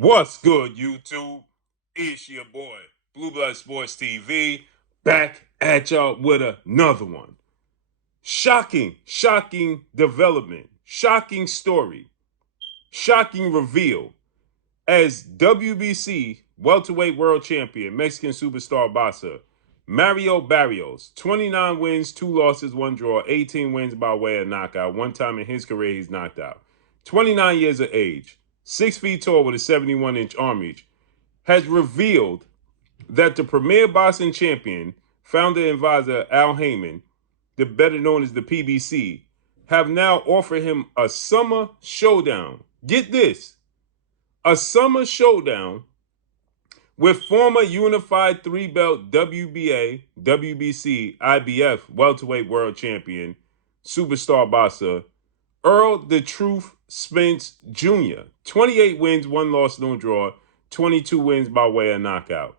What's good, YouTube? It's your boy, Blue Blood Sports TV, back at y'all with another one. Shocking development, shocking story, shocking reveal as WBC welterweight world champion, Mexican superstar boxer Mario Barrios, 29 wins, 2 losses, 1 draw, 18 wins by way of knockout. One time in his career, he's knocked out. 29 years of age, 6 feet tall with a 71-inch arm reach, has revealed that the premier boxing champion, founder and advisor Al Heyman, the better known as the PBC, have now offered him a summer showdown. Get this, a summer showdown with former unified 3-belt WBA, WBC, IBF welterweight world champion, superstar boxer Errol the Truth Spence Jr. 28 wins, 1 loss, no draw, 22 wins by way of knockout.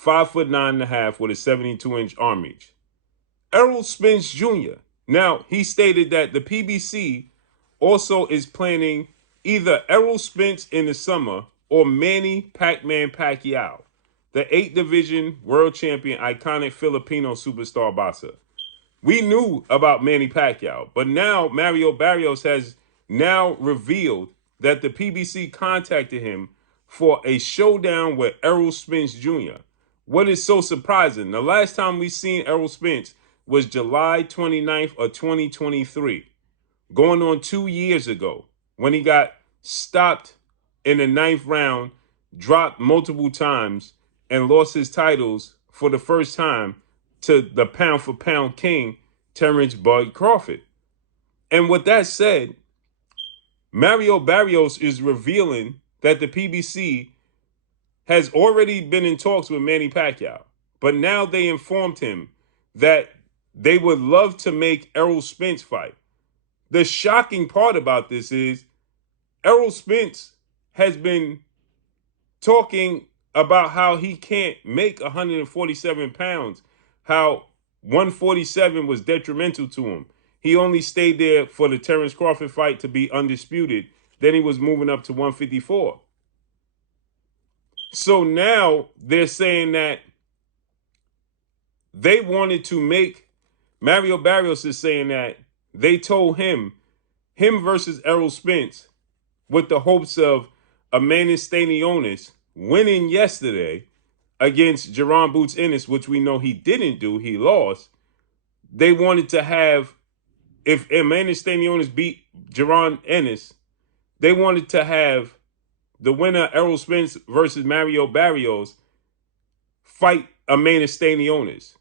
5'9.5" with a 72-inch arm reach. Errol Spence Jr. Now, he stated that the PBC also is planning either Errol Spence in the summer or Manny Pac-Man Pacquiao, the 8th division world champion, iconic Filipino superstar boxer. We knew about Manny Pacquiao, but now Mario Barrios has now revealed that the PBC contacted him for a showdown with Errol Spence Jr. What is so surprising? The last time we seen Errol Spence was July 29th of 2023, going on 2 years ago, when he got stopped in the 9th round, dropped multiple times, and lost his titles for the first time to the pound-for-pound king, Terrence Bud Crawford. And with that said, Mario Barrios is revealing that the PBC has already been in talks with Manny Pacquiao, but now they informed him that they would love to make Errol Spence fight. The shocking part about this is Errol Spence has been talking about how he can't make 147 pounds, how 147 was detrimental to him. He only stayed there for the Terrence Crawford fight to be undisputed. Then he was moving up to 154. So now they're saying that they wanted to make, Mario Barrios is saying that they told him versus Errol Spence, with the hopes of Amanda Stanionis winning yesterday against Jerron Boots Ennis, which we know he didn't do, he lost. They wanted to have, if Amanda Stanionis beat Jerron Ennis, they wanted to have the winner, Errol Spence versus Mario Barrios, fight Amanda Stanionis.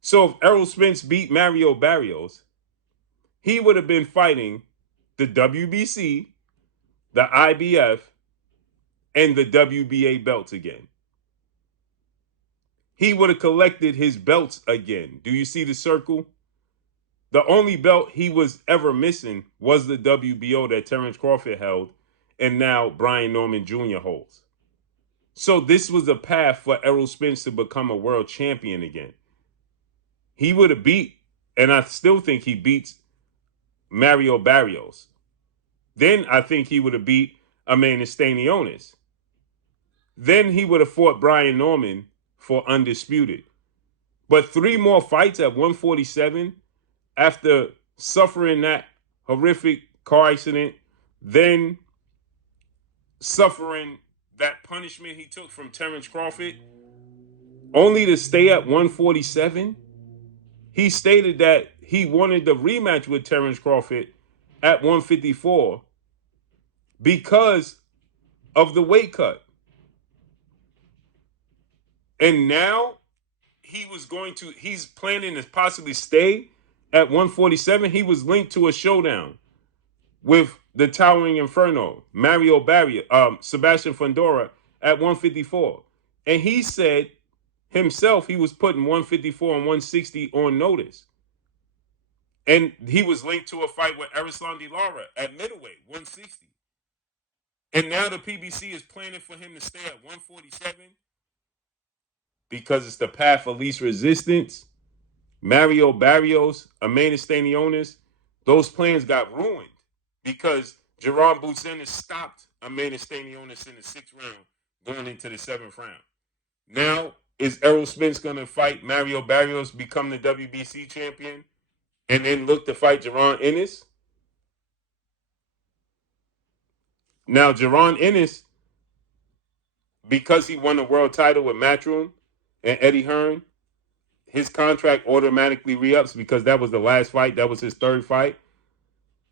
So if Errol Spence beat Mario Barrios, he would have been fighting the WBC, the IBF, and the WBA belts again. He would have collected his belts again. Do you see the circle? The only belt he was ever missing was the WBO that Terrence Crawford held, and now Brian Norman Jr. holds. So this was a path for Errol Spence to become a world champion again. He would have beat, and I still think he beats Mario Barrios. Then I think he would have beat Amanda Stanionis. Then he would have fought Brian Norman for undisputed. But 3 more fights at 147 after suffering that horrific car accident, then suffering that punishment he took from Terrence Crawford, only to stay at 147. He stated that he wanted the rematch with Terrence Crawford at 154 because of the weight cut. And now he's planning to possibly stay at 147. He was linked to a showdown with the Towering Inferno, Mario Barrios, Sebastian Fundora at 154. And he said himself he was putting 154 and 160 on notice. And he was linked to a fight with Erislan De Lara at middleweight, 160. And now the PBC is planning for him to stay at 147 because it's the path of least resistance. Mario Barrios, Amanda Stanionis, those plans got ruined because Jerron Boots Ennis stopped Amanda Stanionis in the 6th round, going into the 7th round. Now, is Errol Spence going to fight Mario Barrios, become the WBC champion, and then look to fight Jaron Ennis? Now, Jaron Ennis, because he won the world title with Matchroom and Eddie Hearn, his contract automatically re-ups because that was the last fight. That was his 3rd fight.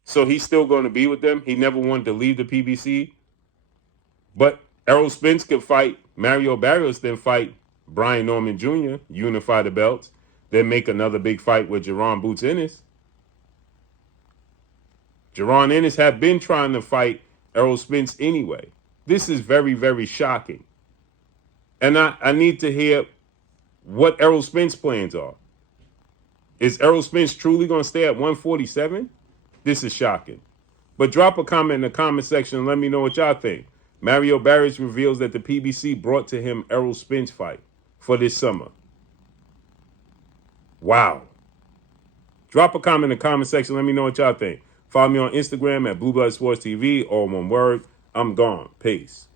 So he's still going to be with them. He never wanted to leave the PBC. But Errol Spence could fight Mario Barrios, then fight Brian Norman Jr., unify the belts, then make another big fight with Jaron Boots Ennis. Jaron Ennis had been trying to fight Errol Spence anyway. This is very, very shocking. And I need to hear what Errol Spence plans are. Is Errol Spence truly going to stay at 147? This is shocking. But drop a comment in the comment section and let me know what y'all think. Mario Barrios reveals that the PBC brought to him Errol Spence fight for this summer. Wow. Drop a comment in the comment section. Let me know what y'all think. Follow me on Instagram at Blue Blood Sports TV, all one word. I'm gone. Peace.